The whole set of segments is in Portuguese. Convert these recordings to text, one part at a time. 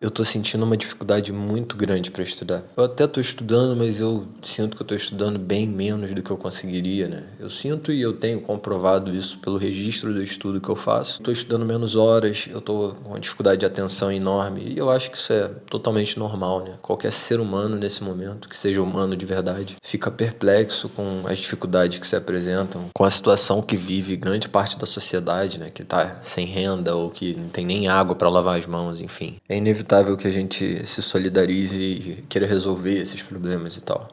Eu tô sentindo uma dificuldade muito grande para estudar. Eu até tô estudando, mas eu sinto que eu tô estudando bem menos do que eu conseguiria, né? Eu sinto e eu tenho comprovado isso pelo registro do estudo que eu faço. Tô estudando menos horas, eu tô com uma dificuldade de atenção enorme e eu acho que isso é totalmente normal, né? Qualquer ser humano nesse momento, que seja humano de verdade, fica perplexo com as dificuldades que se apresentam, com a situação que vive grande parte da sociedade, né? Que tá sem renda ou que não tem nem água para lavar as mãos, enfim. É inevitável que a gente se solidarize e queira resolver esses problemas e tal.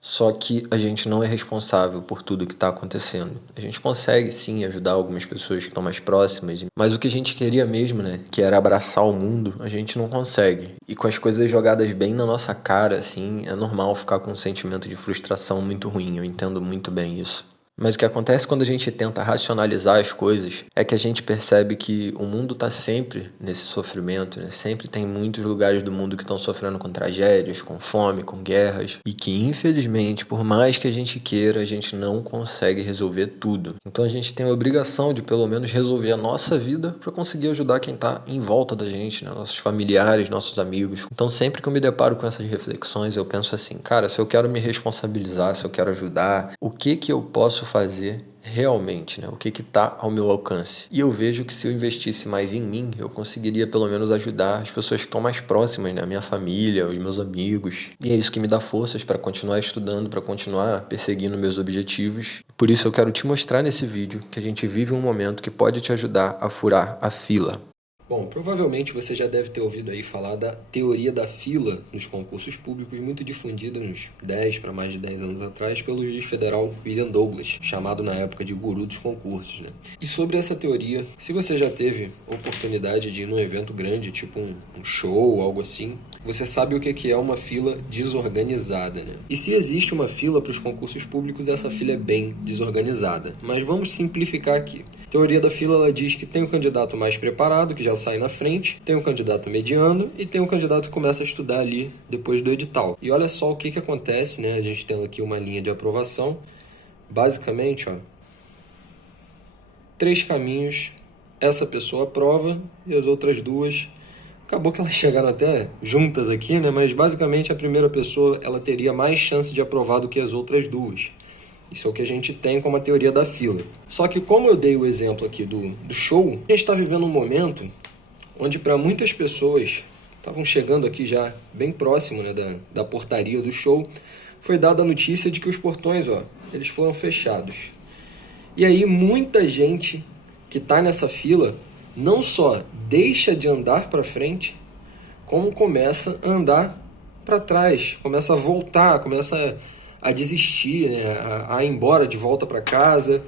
Só que a gente não é responsável por tudo que está acontecendo. A gente consegue sim ajudar algumas pessoas que estão mais próximas, mas o que a gente queria mesmo, né, que era abraçar o mundo, a gente não consegue. E com as coisas jogadas bem na nossa cara, assim, é normal ficar com um sentimento de frustração muito ruim. Eu entendo muito bem isso. Mas o que acontece quando a gente tenta racionalizar as coisas é que a gente percebe que o mundo está sempre nesse sofrimento, né? Sempre tem muitos lugares do mundo que estão sofrendo com tragédias, com fome, com guerras, e que infelizmente, por mais que a gente queira, a gente não consegue resolver tudo. Então a gente tem a obrigação de pelo menos resolver a nossa vida para conseguir ajudar quem está em volta da gente, né? Nossos familiares, nossos amigos. Então sempre que eu me deparo com essas reflexões, eu penso assim, cara, se eu quero me responsabilizar, se eu quero ajudar, o que eu posso fazer realmente, né? O que está ao meu alcance. E eu vejo que se eu investisse mais em mim, eu conseguiria pelo menos ajudar as pessoas que estão mais próximas, né? A minha família, os meus amigos. E é isso que me dá forças para continuar estudando, para continuar perseguindo meus objetivos. Por isso eu quero te mostrar nesse vídeo que a gente vive um momento que pode te ajudar a furar a fila. Bom, provavelmente você já deve ter ouvido aí falar da teoria da fila nos concursos públicos, muito difundida uns 10 para mais de 10 anos atrás pelo juiz federal William Douglas, chamado na época de guru dos concursos, né? E sobre essa teoria, se você já teve oportunidade de ir num evento grande, tipo um show ou algo assim, você sabe o que é uma fila desorganizada, né? E se existe uma fila para os concursos públicos, essa fila é bem desorganizada. Mas vamos simplificar aqui. A teoria da fila ela diz que tem o candidato mais preparado, que já sai na frente, tem o candidato mediano e tem o candidato que começa a estudar ali depois do edital. E olha só o que acontece, né? A gente tem aqui uma linha de aprovação. Basicamente, ó, 3 caminhos, essa pessoa aprova e as outras duas... Acabou que elas chegaram até juntas aqui, né? Mas basicamente a primeira pessoa ela teria mais chance de aprovar do que as outras duas. Isso é o que a gente tem como a teoria da fila. Só que como eu dei o exemplo aqui do show, a gente está vivendo um momento onde para muitas pessoas estavam chegando aqui já bem próximo, né, da portaria do show, foi dada a notícia de que os portões, ó, eles foram fechados. E aí muita gente que está nessa fila não só deixa de andar para frente, como começa a andar para trás, começa a voltar, começa a desistir, né? A ir embora de volta para casa.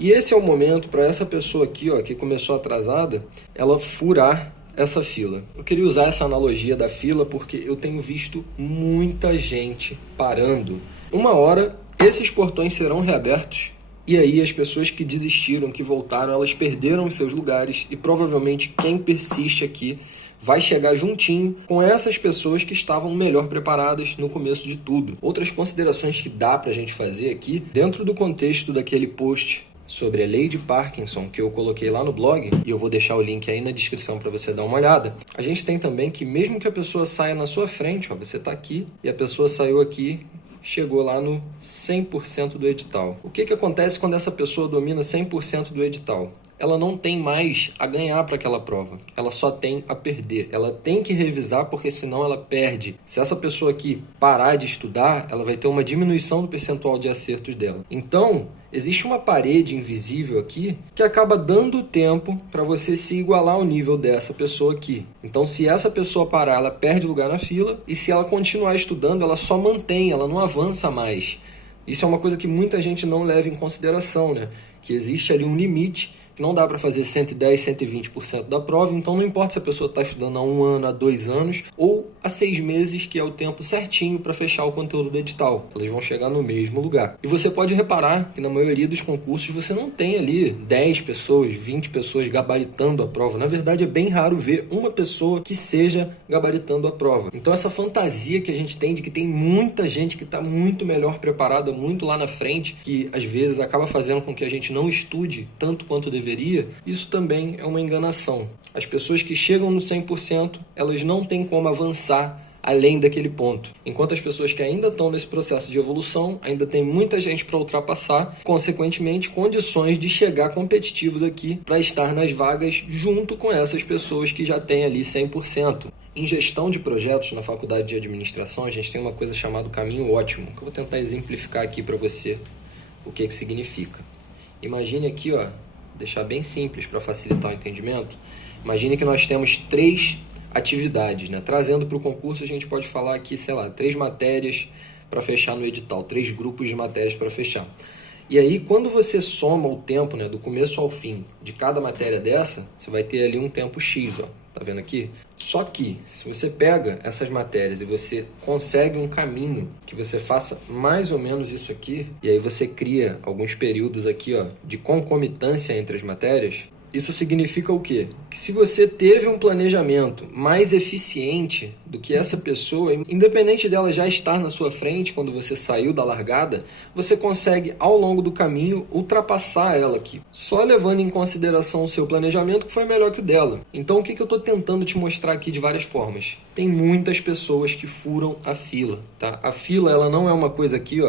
E esse é o momento para essa pessoa aqui, ó, que começou atrasada, ela furar essa fila. Eu queria usar essa analogia da fila porque eu tenho visto muita gente parando. Uma hora, esses portões serão reabertos e aí as pessoas que desistiram, que voltaram, elas perderam os seus lugares e provavelmente quem persiste aqui vai chegar juntinho com essas pessoas que estavam melhor preparadas no começo de tudo. Outras considerações que dá pra gente fazer aqui, dentro do contexto daquele post sobre a lei de Parkinson que eu coloquei lá no blog, e eu vou deixar o link aí na descrição para você dar uma olhada, a gente tem também que mesmo que a pessoa saia na sua frente, ó, você tá aqui e a pessoa saiu aqui, chegou lá no 100% do edital. O que acontece quando essa pessoa domina 100% do edital? Ela não tem mais a ganhar para aquela prova, ela só tem a perder. Ela tem que revisar porque senão ela perde. Se essa pessoa aqui parar de estudar, ela vai ter uma diminuição do percentual de acertos dela. Então, existe uma parede invisível aqui que acaba dando tempo para você se igualar ao nível dessa pessoa aqui. Então, se essa pessoa parar, ela perde lugar na fila, e se ela continuar estudando, ela só mantém, ela não avança mais. Isso é uma coisa que muita gente não leva em consideração, né? Que existe ali um limite, que não dá para fazer 110, 120% da prova, então não importa se a pessoa está estudando há 1 ano, há 2 anos, ou há 6 meses, que é o tempo certinho para fechar o conteúdo do edital. Elas vão chegar no mesmo lugar. E você pode reparar que na maioria dos concursos você não tem ali 10 pessoas, 20 pessoas gabaritando a prova. Na verdade é bem raro ver uma pessoa que seja gabaritando a prova. Então essa fantasia que a gente tem de que tem muita gente que está muito melhor preparada, muito lá na frente, que às vezes acaba fazendo com que a gente não estude tanto quanto deveria, isso também é uma enganação. As pessoas que chegam no 100%, elas não têm como avançar além daquele ponto. Enquanto as pessoas que ainda estão nesse processo de evolução, ainda tem muita gente para ultrapassar, consequentemente, condições de chegar competitivos aqui para estar nas vagas junto com essas pessoas que já têm ali 100%. Em gestão de projetos na faculdade de administração, a gente tem uma coisa chamada caminho ótimo, que eu vou tentar exemplificar aqui para você o que significa. Imagine aqui, deixar bem simples para facilitar o entendimento. Imagine que nós temos 3 atividades, né? Trazendo para o concurso, a gente pode falar aqui, 3 matérias para fechar no edital, 3 grupos de matérias para fechar. E aí, quando você soma o tempo, né, do começo ao fim de cada matéria dessa, você vai ter ali um tempo X, tá vendo aqui? Só que, se você pega essas matérias e você consegue um caminho que você faça mais ou menos isso aqui, e aí você cria alguns períodos aqui, de concomitância entre as matérias, isso significa o quê? Que se você teve um planejamento mais eficiente do que essa pessoa, independente dela já estar na sua frente quando você saiu da largada, você consegue, ao longo do caminho, ultrapassar ela aqui. Só levando em consideração o seu planejamento que foi melhor que o dela. Então, o que eu estou tentando te mostrar aqui de várias formas? Tem muitas pessoas que furam a fila, tá? A fila, ela não é uma coisa aqui,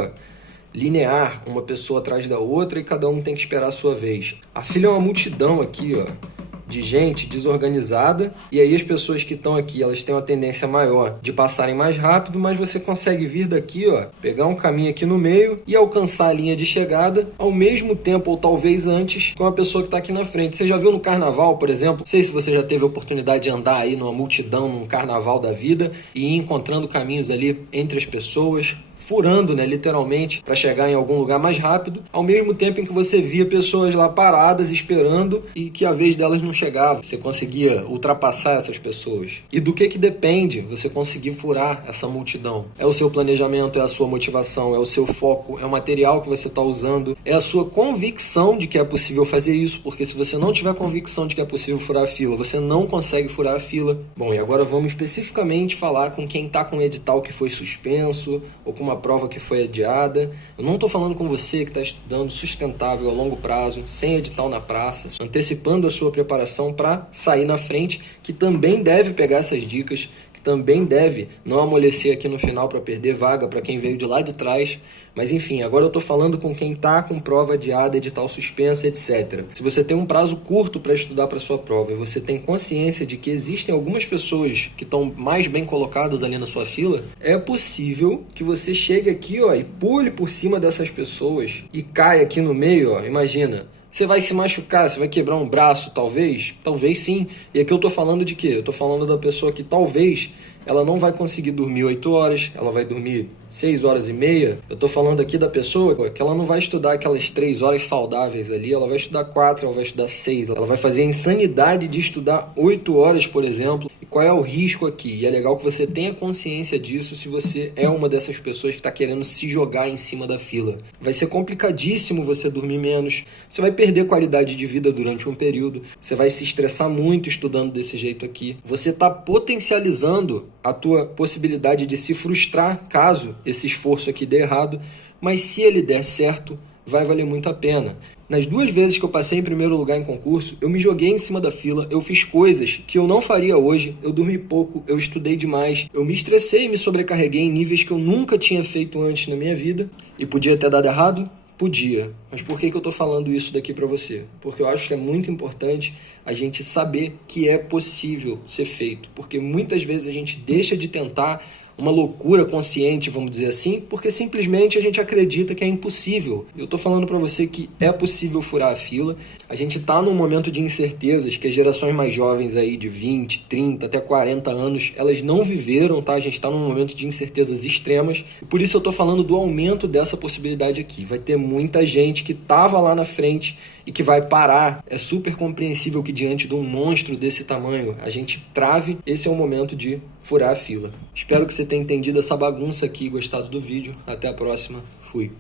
linear, uma pessoa atrás da outra e cada um tem que esperar a sua vez. A fila é uma multidão aqui, de gente desorganizada, e aí as pessoas que estão aqui, elas têm uma tendência maior de passarem mais rápido, mas você consegue vir daqui, pegar um caminho aqui no meio e alcançar a linha de chegada ao mesmo tempo, ou talvez antes, com a pessoa que está aqui na frente. Você já viu no carnaval, por exemplo? Não sei se você já teve a oportunidade de andar aí numa multidão, num carnaval da vida, e ir encontrando caminhos ali entre as pessoas, furando, né, literalmente, para chegar em algum lugar mais rápido, ao mesmo tempo em que você via pessoas lá paradas, esperando, e que a vez delas não chegava. Você conseguia ultrapassar essas pessoas. E do que depende você conseguir furar essa multidão? É o seu planejamento, é a sua motivação, é o seu foco, é o material que você está usando, é a sua convicção de que é possível fazer isso, porque se você não tiver convicção de que é possível furar a fila, você não consegue furar a fila. Bom, e agora vamos especificamente falar com quem está com um edital que foi suspenso, ou com uma prova que foi adiada. Eu não estou falando com você que está estudando sustentável a longo prazo, sem edital na praça, antecipando a sua preparação para sair na frente, que também deve pegar essas dicas, que também deve não amolecer aqui no final para perder vaga para quem veio de lá de trás. Mas enfim, agora eu estou falando com quem está com prova adiada, edital suspensa, etc. Se você tem um prazo curto para estudar para sua prova e você tem consciência de que existem algumas pessoas que estão mais bem colocadas ali na sua fila, é possível que você chegue aqui e pule por cima dessas pessoas e caia aqui no meio, imagina. Você vai se machucar, você vai quebrar um braço, talvez? Talvez sim. E aqui eu estou falando de quê? Eu estou falando da pessoa que talvez ela não vai conseguir dormir 8 horas, ela vai dormir 6 horas e meia. Eu estou falando aqui da pessoa que ela não vai estudar aquelas 3 horas saudáveis ali, ela vai estudar 4, ela vai estudar 6, ela vai fazer a insanidade de estudar 8 horas, por exemplo. E qual é o risco aqui? E é legal que você tenha consciência disso se você é uma dessas pessoas que está querendo se jogar em cima da fila. Vai ser complicadíssimo você dormir menos, você vai perder qualidade de vida durante um período, você vai se estressar muito estudando desse jeito aqui. Você está potencializando a tua possibilidade de se frustrar caso esse esforço aqui dê errado, mas se ele der certo, vai valer muito a pena. Nas 2 vezes que eu passei em primeiro lugar em concurso, eu me joguei em cima da fila, eu fiz coisas que eu não faria hoje, eu dormi pouco, eu estudei demais, eu me estressei e me sobrecarreguei em níveis que eu nunca tinha feito antes na minha vida. E podia ter dado errado? Podia. Mas por que eu estou falando isso daqui para você? Porque eu acho que é muito importante a gente saber que é possível ser feito. Porque muitas vezes a gente deixa de tentar uma loucura consciente, vamos dizer assim, porque simplesmente a gente acredita que é impossível. Eu estou falando para você que é possível furar a fila. A gente está num momento de incertezas que as gerações mais jovens aí de 20, 30, até 40 anos, elas não viveram, tá? A gente está num momento de incertezas extremas. E por isso eu estou falando do aumento dessa possibilidade aqui. Vai ter muita gente que estava lá na frente e que vai parar. É super compreensível que diante de um monstro desse tamanho, a gente trave. Esse é o momento de furar a fila. Espero que você tenha entendido essa bagunça aqui e gostado do vídeo. Até a próxima. Fui.